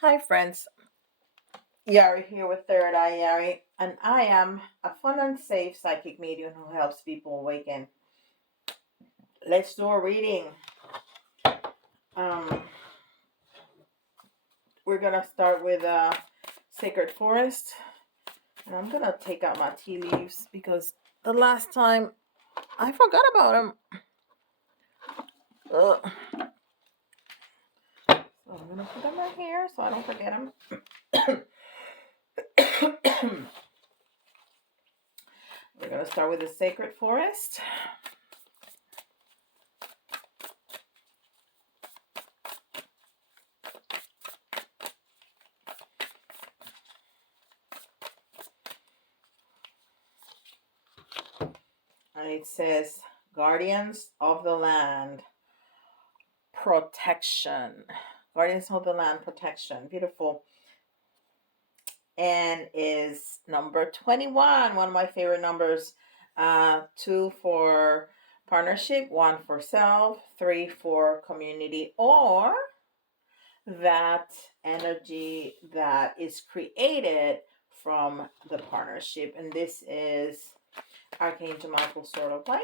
Hi, friends. Yari here with Third Eye Yari, and I am a fun and safe psychic medium who helps people awaken. Let's do a reading. Um, we're gonna start with Sacred Forest, and I'm gonna take out my tea leaves because the last time I forgot about them. So I'm gonna put them right here so I don't forget them. We're gonna start with the Sacred Forest. And it says, Guardians of the Land Protection. Guardians of the Land Protection. Beautiful. And is number 21, one of my favorite numbers. 2 for partnership, 1 for self, 3 for community, or that energy that is created from the partnership. And this is Archangel Michael, Sword of Light.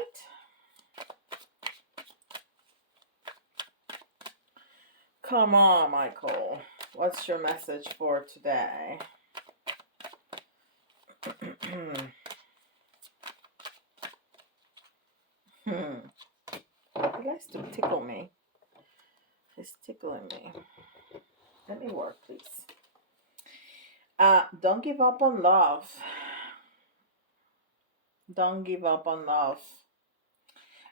Come on, Michael. What's your message for today? He likes to tickle me. He's tickling me. Let me work, please. Don't give up on love. Don't give up on love.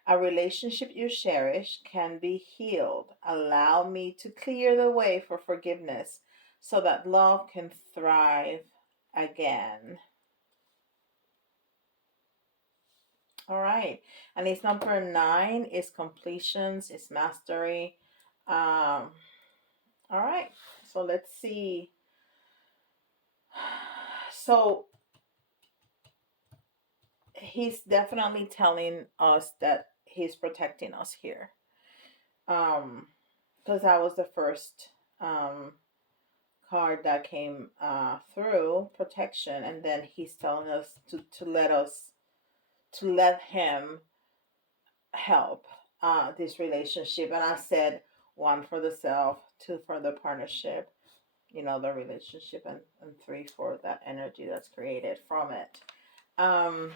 A relationship you cherish can be healed. Allow me to clear the way for forgiveness so that love can thrive again. All right. And it's number 9 is completions, is mastery. All right. So let's see. So he's definitely telling us that he's protecting us here. Because that was the first card that came through, protection, and then he's telling us to let him help this relationship. And I said 1 for the self, 2 for the partnership, the relationship, and 3 for that energy that's created from it. And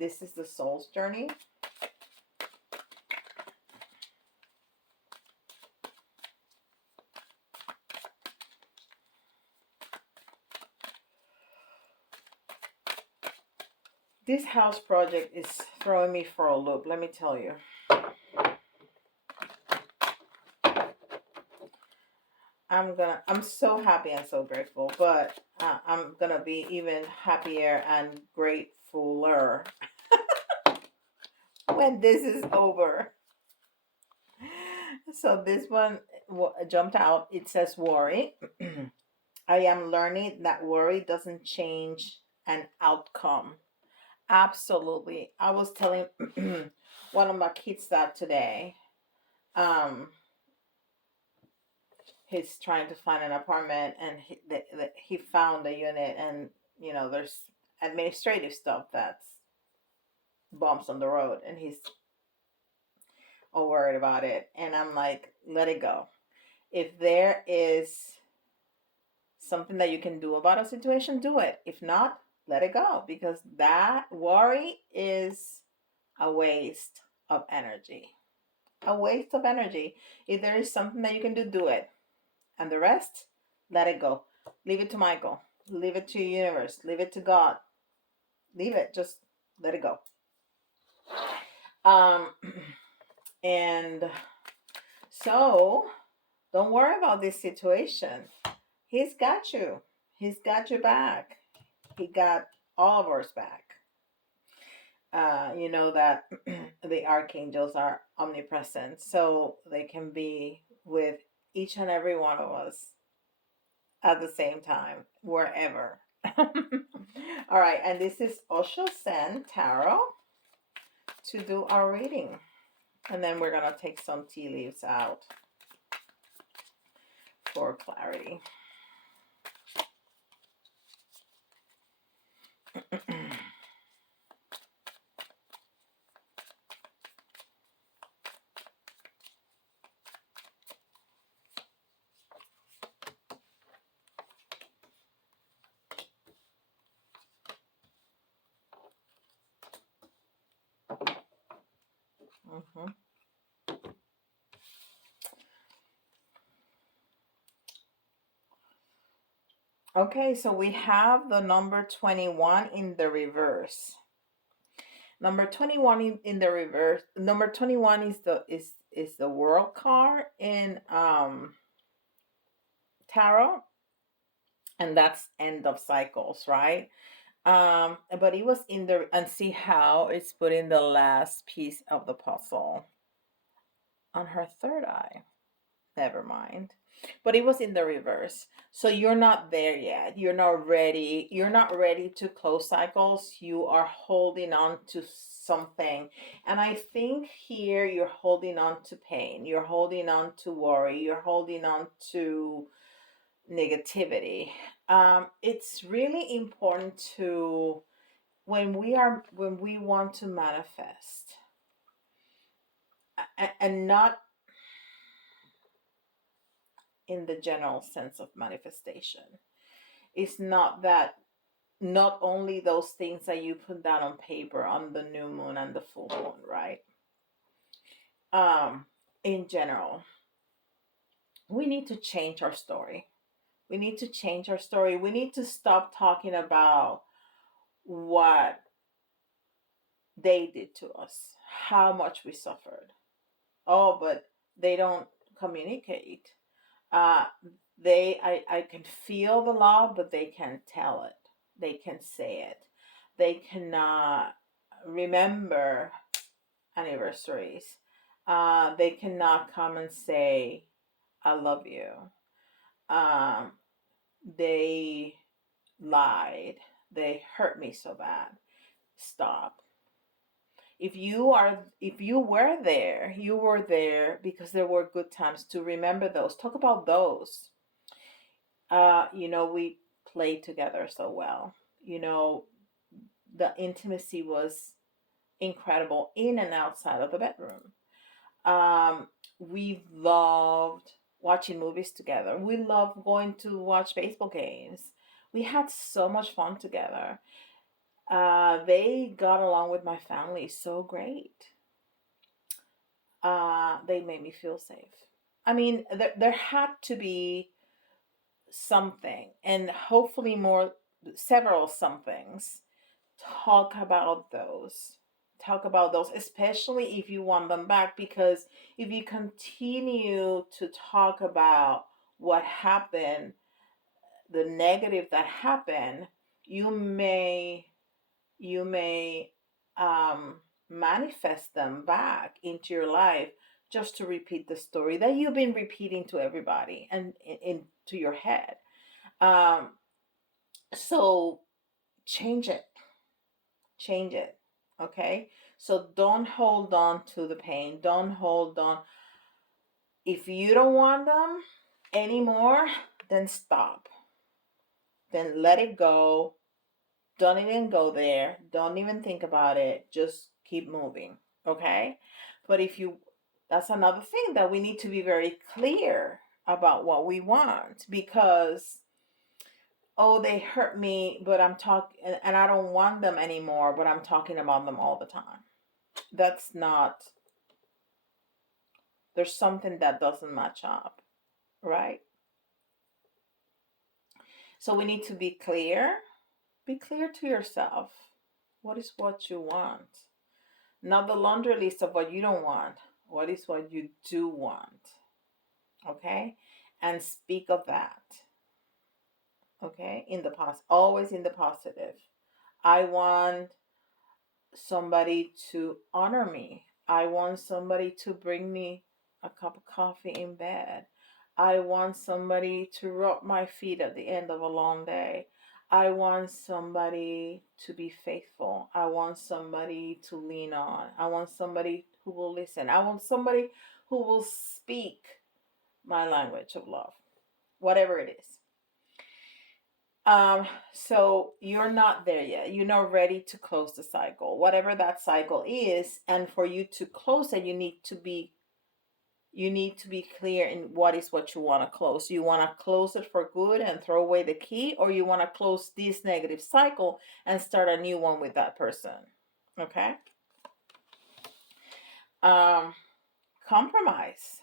this is the soul's journey. This house project is throwing me for a loop, let me tell you. I'm so happy and so grateful, but I'm gonna be even happier and gratefuler when this is over. So this one jumped out. It says worry. I am learning that worry doesn't change an outcome. Absolutely. I was telling one of my kids that today. He's trying to find an apartment, and he found a unit, and there's administrative stuff that's bumps on the road, and he's all worried about it. And I'm like, let it go. If there is something that you can do about a situation, do it. If not, let it go, because that worry is a waste of energy. A waste of energy. If there is something that you can do, do it. And the rest, let it go. Leave it to Michael. Leave it to the universe. Leave it to God. Leave it. Just let it go. Um, and so don't worry about this situation. He's got you. He's got your back. He got all of ours back. You know that the archangels are omnipresent, so they can be with each and every one of us at the same time, wherever. All right, and this is Osho Sen Tarot to do our reading. And then we're going to take some tea leaves out for clarity. Mhm. Okay, so we have the number 21 in the reverse. Number 21 in the reverse. Number 21 is the world card in tarot, and that's end of cycles, right? But it was in the, and see how it's put in the last piece of the puzzle on her third eye. Never mind. But it was in the reverse. So you're not there yet. You're not ready. You're not ready to close cycles. You are holding on to something. And I think here you're holding on to pain. You're holding on to worry. You're holding on to negativity. It's really important to, when we want to manifest, and not in the general sense of manifestation. It's not that, not only those things that you put down on paper on the new moon and the full moon, right? In general, we need to change our story. We need to change our story. We need to stop talking about what they did to us, how much we suffered. Oh, but they don't communicate. Uh, I can feel the love, but they can't tell it. They can say it. They cannot remember anniversaries. They cannot come and say, I love you. Um, they lied. They hurt me so bad. Stop. If you were there, you were there because there were good times. To remember those, talk about those. We played together so well. You know, the intimacy was incredible in and outside of the bedroom. We loved watching movies together. We loved going to watch baseball games. We had so much fun together. They got along with my family so great. They made me feel safe. I mean, there had to be something, and hopefully more, several somethings. Talk about those. Talk about those, especially if you want them back, because if you continue to talk about what happened, the negative that happened, you may you may um, manifest them back into your life, just to repeat the story that you've been repeating to everybody and into your head. Um, so change it, change it. Okay. So don't hold on to the pain. Don't hold on. If you don't want them anymore, then stop. Then let it go. Don't even go there. Don't even think about it. Just keep moving. Okay. But if you, that's another thing that we need to be very clear about what we want, because oh, they hurt me, but I'm talking, and I don't want them anymore, but I'm talking about them all the time. That's not, there's something that doesn't match up, right? So we need to be clear. Be clear to yourself. What is what you want? Not the laundry list of what you don't want. What is what you do want? Okay? And speak of that. Okay? In the past, always in the positive. I want somebody to honor me. I want somebody to bring me a cup of coffee in bed. I want somebody to rub my feet at the end of a long day. I want somebody to be faithful. I want somebody to lean on. I want somebody who will listen. I want somebody who will speak my language of love, whatever it is. So you're not there yet. You're not ready to close the cycle, whatever that cycle is. And for you to close it, you need to be clear in what you want to close. You want to close it for good and throw away the key, or you want to close this negative cycle and start a new one with that person. Okay. Um, Compromise.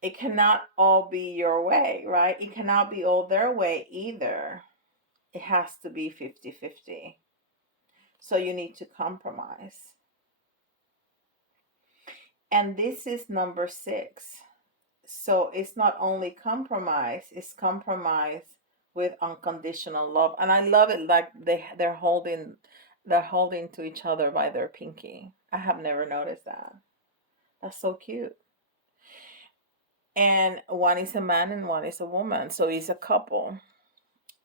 It cannot all be your way, right? It cannot be all their way either. It has to be 50-50. So you need to compromise. And this is number 6. So it's not only compromise, it's compromise with unconditional love. And I love it, like they're holding to each other by their pinky. I have never noticed that. That's so cute. And one is a man and one is a woman. So it's a couple.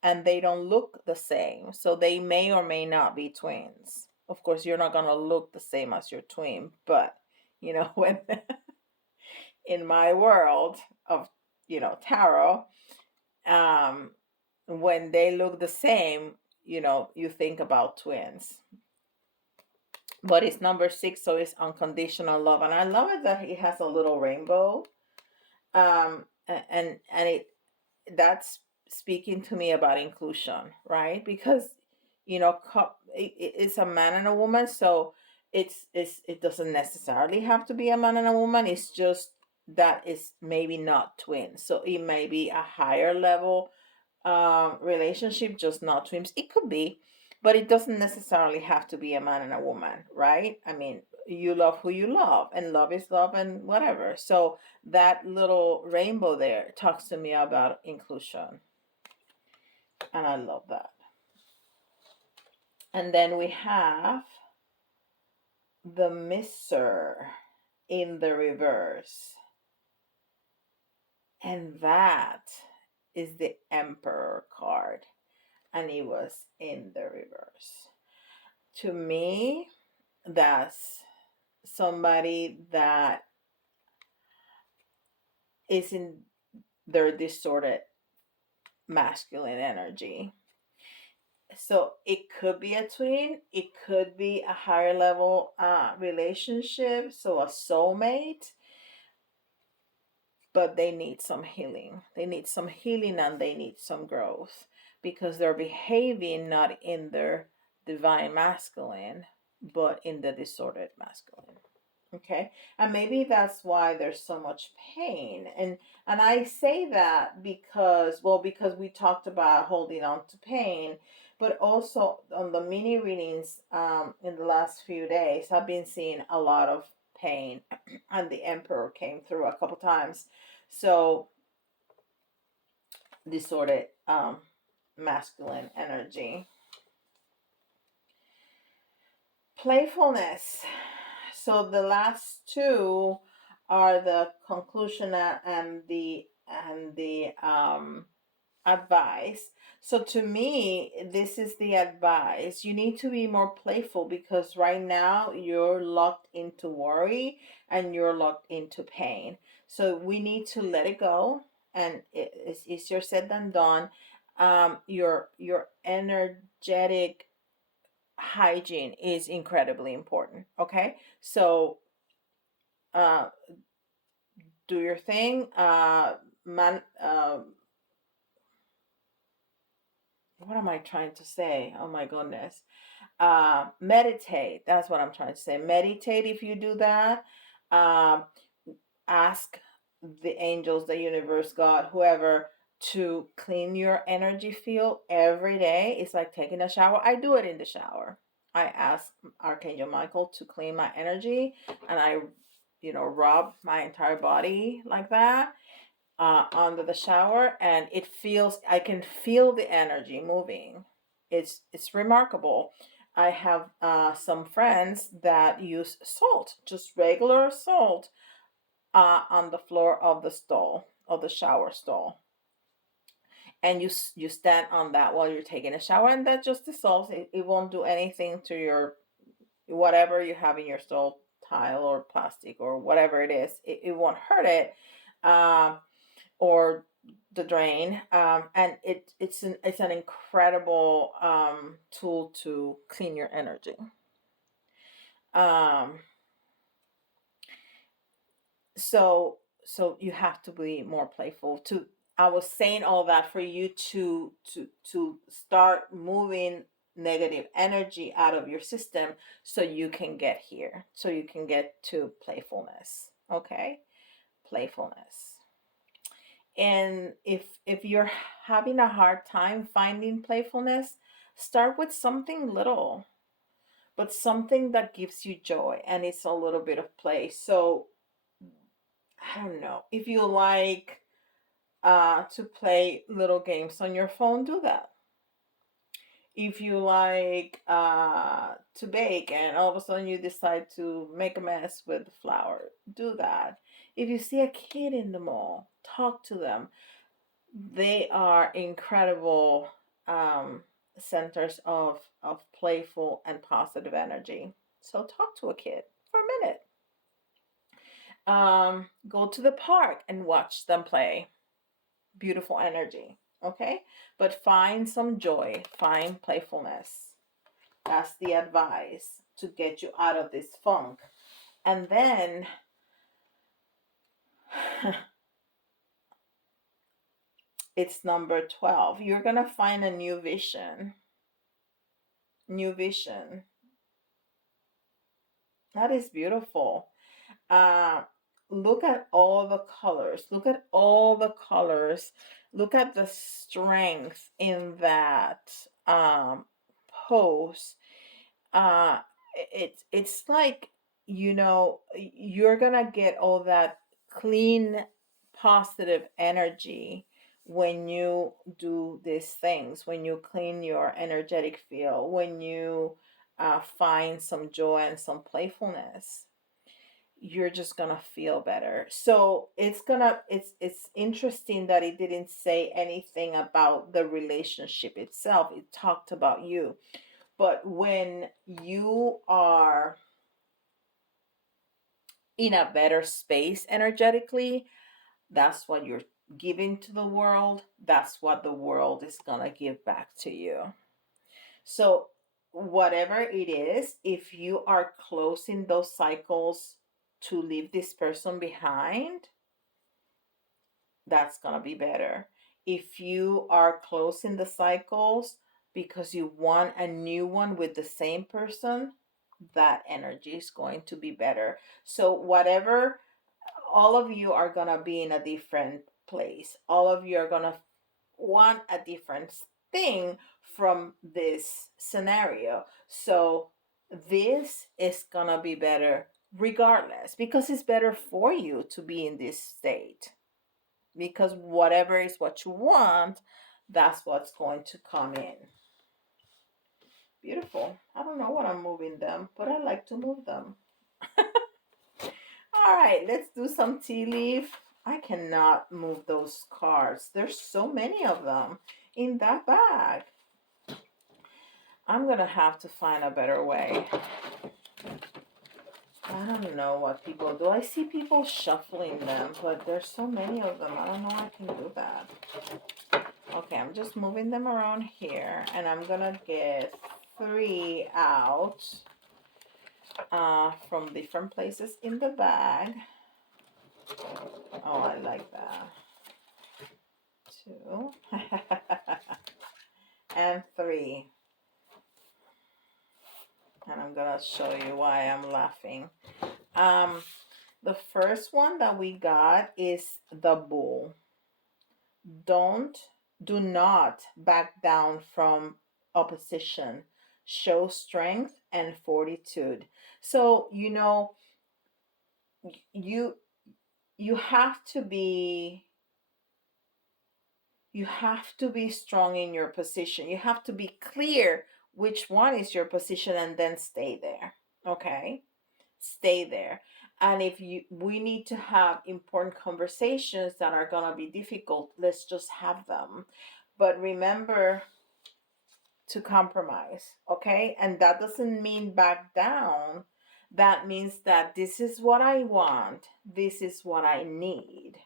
And they don't look the same. So they may or may not be twins. Of course, you're not going to look the same as your twin, but when in my world of tarot, um when they look the same, you think about twins. But it's number 6, so it's unconditional love, and I love it that it has a little rainbow. And that's speaking to me about inclusion, right? Because it's a man and a woman, so it doesn't necessarily have to be a man and a woman. It's just that is maybe not twins, so it may be a higher level relationship, just not twins. It could be, but it doesn't necessarily have to be a man and a woman, right? I mean, you love who you love, and love is love, and whatever. So that little rainbow there talks to me about inclusion, and I love that. And then we have the Mister in the reverse, and that is the Emperor card, and it was in the reverse. To me, that's somebody that is in their distorted masculine energy. So it could be a twin, it could be a higher level relationship, so a soulmate, but they need some healing. They need some healing and they need some growth because they're behaving not in their divine masculine, but in the distorted masculine. Okay, and maybe that's why there's so much pain. And I say that because we talked about holding on to pain, but also on the mini readings in the last few days I've been seeing a lot of pain, and the Emperor came through a couple times. So distorted masculine energy. Playfulness. So the last two are the conclusion and the advice. So to me, this is the advice. You need to be more playful because right now you're locked into worry and you're locked into pain. So we need to let it go, and it's easier said than done. Your energetic hygiene is incredibly important. Okay, so uh, do your thing. Man, what am I trying to say? Oh my goodness. Meditate. That's what I'm trying to say. Meditate. If you do that, um, ask the angels, the universe, God, whoever, to clean your energy field every day. It's like taking a shower. I do it in the shower. I ask Archangel Michael to clean my energy, and I, rub my entire body like that under the shower, and I can feel the energy moving. It's remarkable. I have some friends that use salt, just regular salt, on the floor of the shower stall, and you stand on that while you're taking a shower, and that just dissolves. It won't do anything to your whatever you have in your stall, tile or plastic or whatever it is. It won't hurt it. Or the drain, and it's an incredible tool to clean your energy. Um, so you have to be more playful. To I was saying all that for you to start moving negative energy out of your system, so you can get here, so you can get to playfulness. Okay, playfulness. And if you're having a hard time finding playfulness, start with something little, but something that gives you joy and it's a little bit of play. So I don't know. If you like to play little games on your phone, do that. If you like to bake and all of a sudden you decide to make a mess with the flour, do that. If you see a kid in the mall, talk to them. They are incredible um, centers of playful and positive energy. So talk to a kid for a minute. Go to the park and watch them play. Beautiful energy. Okay, but find some joy, find playfulness. That's the advice to get you out of this funk. And then it's number 12. You're going to find a new vision. New vision. That is beautiful. Uh, Look at all the colors. Look at all the colors. Look at the strength in that pose. Uh, it's like, you're gonna get all that clean, positive energy when you do these things, when you clean your energetic field, when you find some joy and some playfulness. You're just gonna feel better. So it's interesting that it didn't say anything about the relationship itself. It talked about you. But when you are in a better space energetically, that's what you're giving to the world. That's what the world is gonna give back to you. So whatever it is, if you are closing those cycles to leave this person behind, that's gonna be better. If you are closing the cycles because you want a new one with the same person, that energy is going to be better. So whatever, all of you are gonna be in a different place. All of you are gonna want a different thing from this scenario. So this is gonna be better regardless, because it's better for you to be in this state, because whatever is what you want, that's what's going to come in. Beautiful. I don't know what I'm moving them, but I like to move them. All right, let's do some tea leaf. I cannot move those cards. There's so many of them in that bag. I'm gonna have to find a better way. I don't know what people do. I see people shuffling them, but there's so many of them. I don't know I can do that. Okay, I'm just moving them around here, and I'm gonna get 3 out from different places in the bag. Oh, I like that. 2 and 3. And I'm gonna show you why I'm laughing. The first one that we got is the bull. Do not back down from opposition. Show strength and fortitude. So, you you have to be strong in your position. You have to be clear which one is your position and then stay there. Okay? Stay there. And if we need to have important conversations that are going to be difficult, let's just have them. But remember to compromise, okay? And that doesn't mean back down. That means that this is what I want, this is what I need.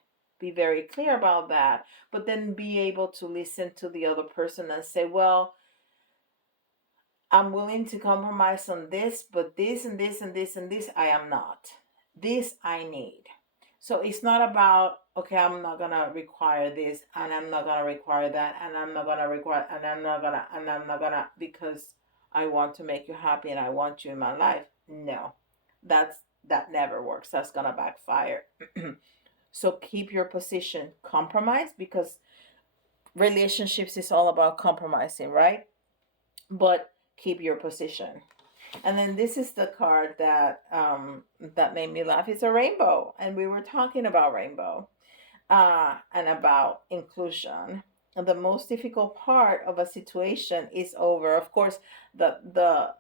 Be very clear about that, but then be able to listen to the other person and say, well, I'm willing to compromise on this, but this and this and this and this, I am not. This I need. So it's not about, okay, I'm not gonna require this, and I'm not gonna require that, and I'm not gonna require, and I'm not gonna, because I want to make you happy and I want you in my life. No, that's that never works. That's gonna backfire. So keep your position, compromise, because relationships is all about compromising, right? But keep your position. And then this is the card that that made me laugh. It's a rainbow, and we were talking about rainbow and about inclusion. And the most difficult part of a situation is over. Of course, the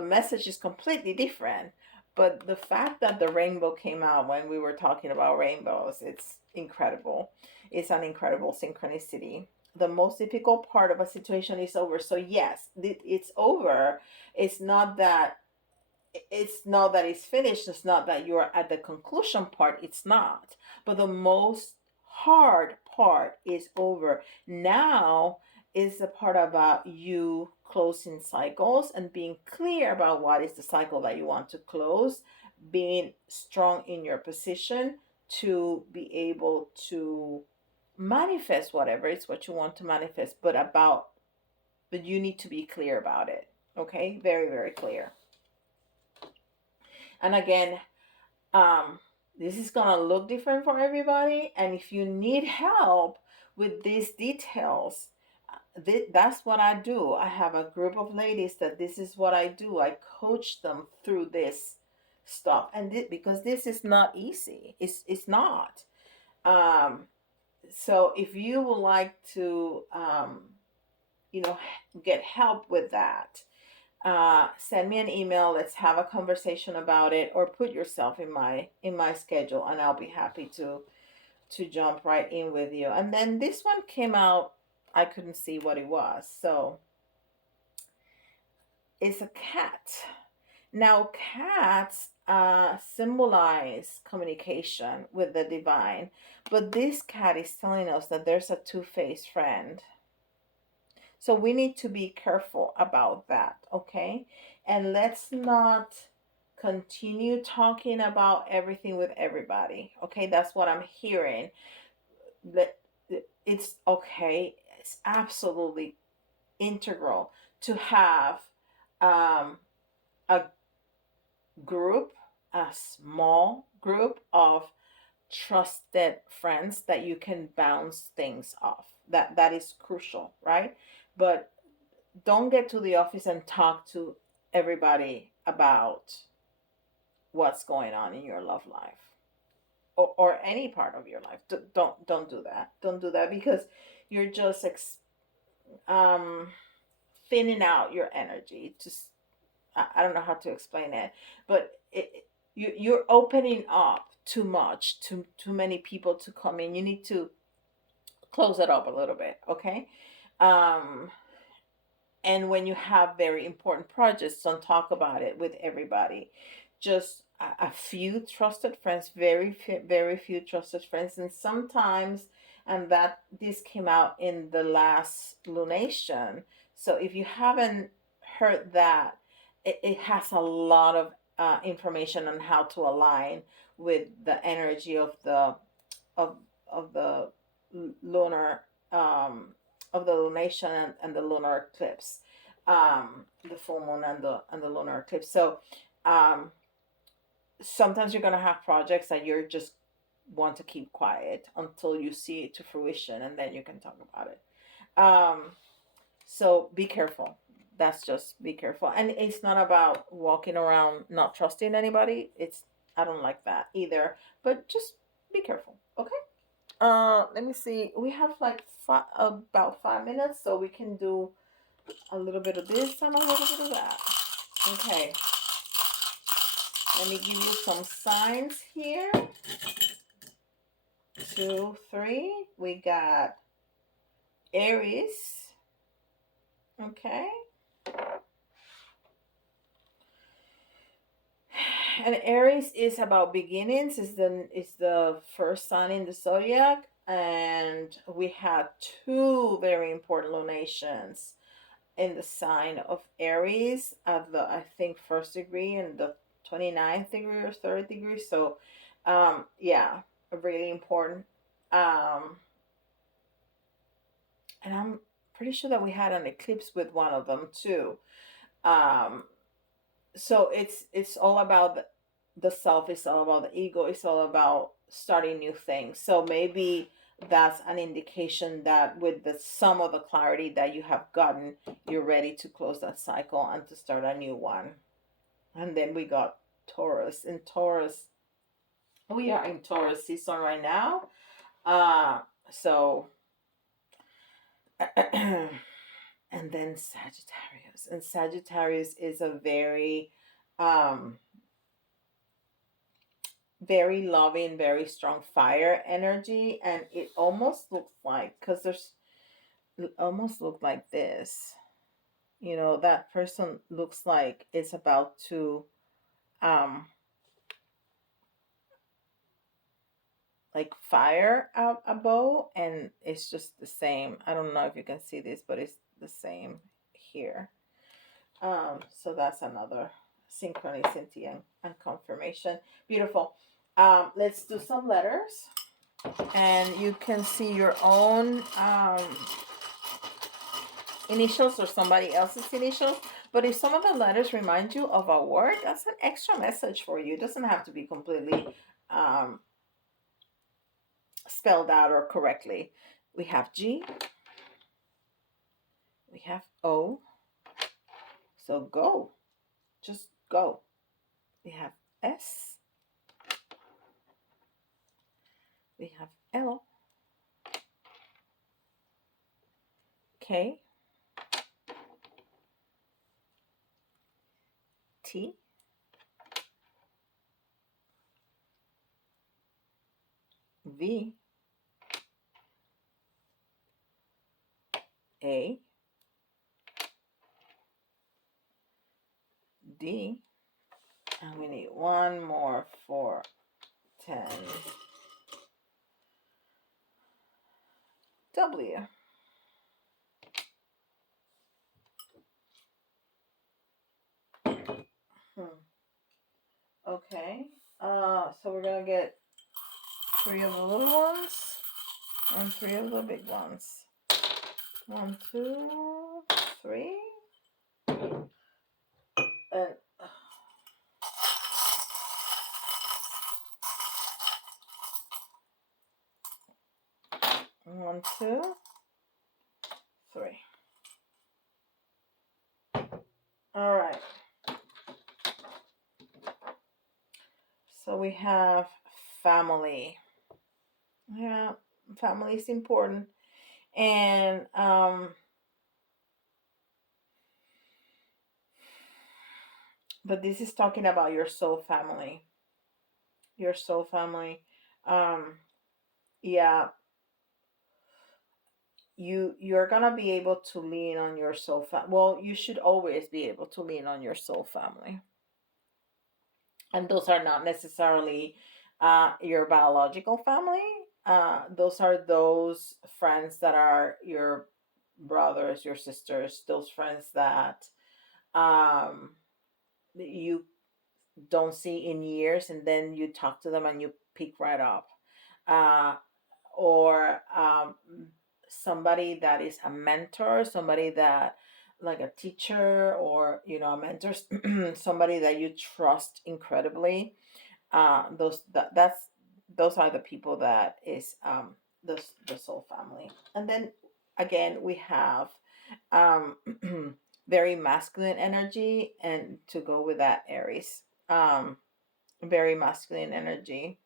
message is completely different, but the fact that the rainbow came out when we were talking about rainbows, it's incredible. It's an incredible synchronicity. The most difficult part of a situation is over. So yes, it's over. It's not that it's finished. It's not that you're at the conclusion part. It's not. But the most hard part is over. Now is the part about you closing cycles and being clear about what is the cycle that you want to close, being strong in your position to be able to manifest whatever it's what you want to manifest, but you need to be clear about it. Okay, very, very clear. And again, um, this is gonna look different for everybody. And if you need help with these details, that's what I do. I have a group of ladies that this is what I do. I coach them through this stuff, and because this is not easy. It's not. Um, so if you would like to, you know, get help with that, send me an email. Let's have a conversation about it, or put yourself in my schedule, and I'll be happy to jump right in with you. And then this one came out. I couldn't see what it was, so it's a cat. Now cats symbolize communication with the divine, but this cat is telling us that there's a two-faced friend. So we need to be careful about that, okay? And let's not continue talking about everything with everybody, okay? That's what I'm hearing. That it's okay. It's absolutely integral to have um, a group, a small group of trusted friends that you can bounce things off. That is crucial, right? But don't get to the office and talk to everybody about what's going on in your love life, or any part of your life. Don't do that. Don't do that, because you're just um thinning out your energy. Just I don't know how to explain it, but you're opening up too much to too many people to come in. You need to close it up a little bit, okay? Um, and when you have very important projects, don't talk about it with everybody. Just a few trusted friends, very few trusted friends. And sometimes, and that this came out in the last lunation, so if you haven't heard that, it has a lot of information on how to align with the energy of of the lunar, um, of the lunation, and the lunar eclipse, the full moon and the lunar eclipse. So um, sometimes you're gonna have projects that you're just want to keep quiet until you see it to fruition, and then you can talk about it. So be careful. That's just be careful. And it's not about walking around not trusting anybody. It's I don't like that either. But just be careful. Okay. Let me see. We have like about 5 minutes, so we can do a little bit of this and a little bit of that. Okay. Let me give you some signs here. 2, 3. We got Aries. Okay. And Aries is about beginnings. Is the first sign in the zodiac, and we had two very important lunations in the sign of Aries at the, I think, first degree and the 29th degree or third degree. So, yeah, really important. Um, and I'm pretty sure that we had an eclipse with one of them too. Um, so it's all about the self. It's all about the ego. It's all about starting new things. So maybe that's an indication that with the some of the clarity that you have gotten, you're ready to close that cycle and to start a new one. And then we got Taurus. In Taurus, we are in Taurus season right now. So and then Sagittarius. And Sagittarius is a um very loving, very strong fire energy, and it almost looks like, because there's it almost look like this. That person looks like it's about to um like fire out a bow, and it's just the same. I don't know if you can see this, but it's the same here. So that's another synchronicity and confirmation. Beautiful. Let's do some letters, and you can see your own initials or somebody else's initials. But if some of the letters remind you of a word, that's an extra message for you. It doesn't have to be completely um, spelled out or correctly. We have G, we have O, so go, just go. We have S, we have L, K, T, V, A, D, and we need one more for 10. W. Hmm. Okay. So we're gonna get 3 of the little ones and 3 of the big ones. 1, 2, 3, and 1, 2, 3. All right. So we have family. Yeah, family is important, and but this is talking about your soul family. Your soul family. Um, yeah, you're gonna be able to lean on your soul family. Well, you should always be able to lean on your soul family, and those are not necessarily your biological family. Those are those friends that are your brothers, your sisters, those friends that um, you don't see in years, and then you talk to them and you pick right up. Uh, or somebody that is a mentor, somebody that, like a teacher, or a mentor, somebody that you trust incredibly. Those are the people that is the soul family. And then again, we have um very masculine energy, and to go with that, Aries. Very masculine energy.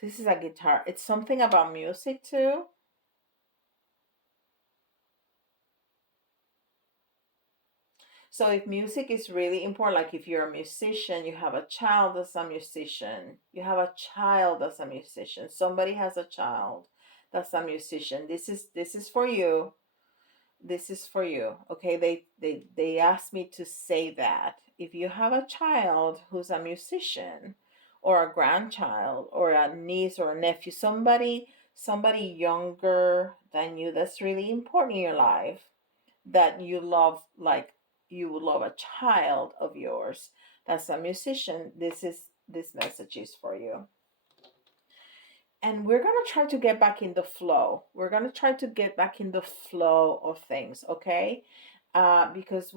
This is a guitar. It's something about music too. So if music is really important, like if you're a musician, you have a child that's a musician, you have a child that's a musician, somebody has a child that's a musician. This is for you. This is for you. Okay, they asked me to say that if you have a child who's a musician, or a grandchild, or a niece or a nephew, somebody younger than you that's really important in your life, that you love, like you would love a child of yours that's a musician, this message is for you. And we're going to try to get back in the flow. We're going to try to get back in the flow of things, okay? Because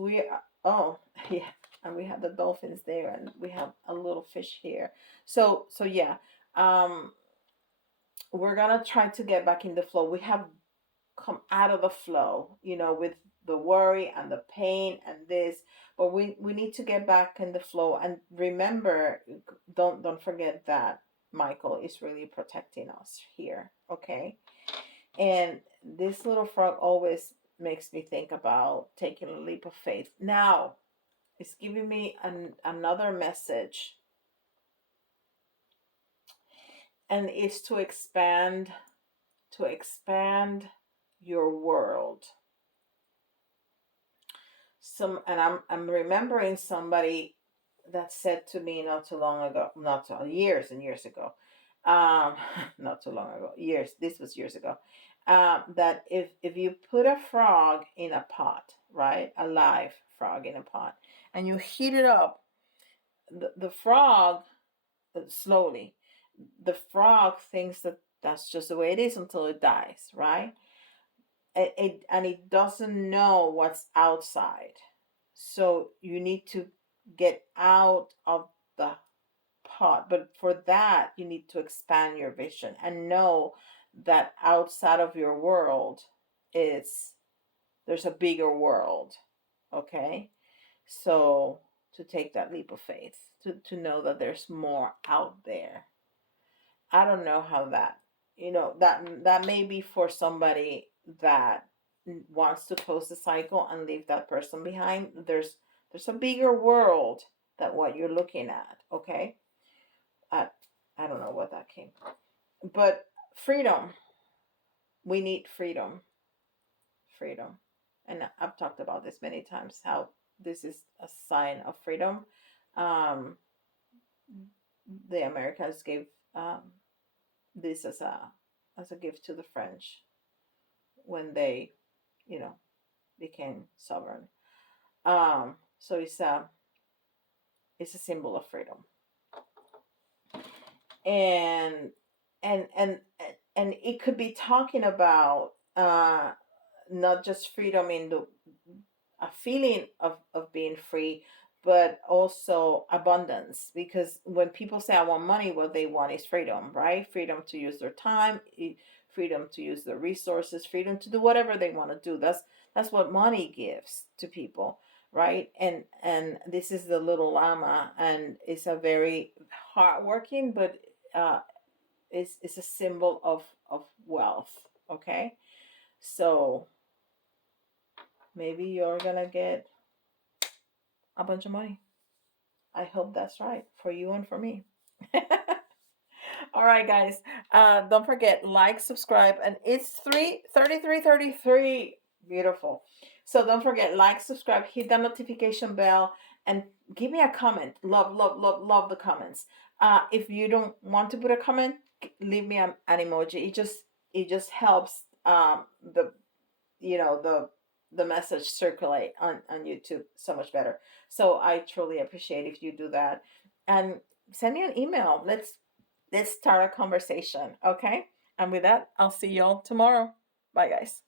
oh, yeah, and we have the dolphins there, and we have a little fish here. So yeah, um, we're going to try to get back in the flow. We have come out of the flow, with the worry and the pain and this, but we need to get back in the flow. And remember, don't forget that Michael is really protecting us here, okay? And this little frog always makes me think about taking a leap of faith. Now it's giving me another message, and it's to expand your world. And I'm remembering somebody that said to me not too long ago, not too, years and years ago, um, not too long ago, years. This was years ago. That if you put a frog in a pot, right, a live frog in a pot, and you heat it up, the frog, slowly, the frog thinks that that's just the way it is until it dies, right? And it doesn't know what's outside. So you need to get out of the pot. But for that, you need to expand your vision and know that outside of your world is there's a bigger world. Okay? So to take that leap of faith, to know that there's more out there. I don't know how that may be for somebody that wants to close the cycle and leave that person behind. There's a bigger world than what you're looking at, okay? I don't know what that came. But freedom. We need freedom. Freedom. And I've talked about this many times, how this is a sign of freedom. Um, the Americans gave this as a gift to the French when they, you know, became sovereign. So it's a symbol of freedom, and and and and it could be talking about not just freedom in the a feeling of being free, but also abundance. Because when people say I want money, what they want is freedom, right? Freedom to use their time, freedom to use their resources, freedom to do whatever they want to do. That's what money gives to people, right? And this is the little llama, and it's a very hardworking, but uh, it's a symbol of wealth. Okay, so maybe you're gonna get a bunch of money. I hope that's right for you and for me. All right, guys. Don't forget, like, subscribe, and it's 3:33:33. Beautiful. So don't forget, like, subscribe, hit the notification bell, and give me a comment. Love, love, love, love the comments. If you don't want to put a comment, leave me an emoji. It just helps the the message circulate on YouTube so much better. So I truly appreciate if you do that. And send me an email. Let's start a conversation, okay? And with that, I'll see y'all tomorrow. Bye, guys.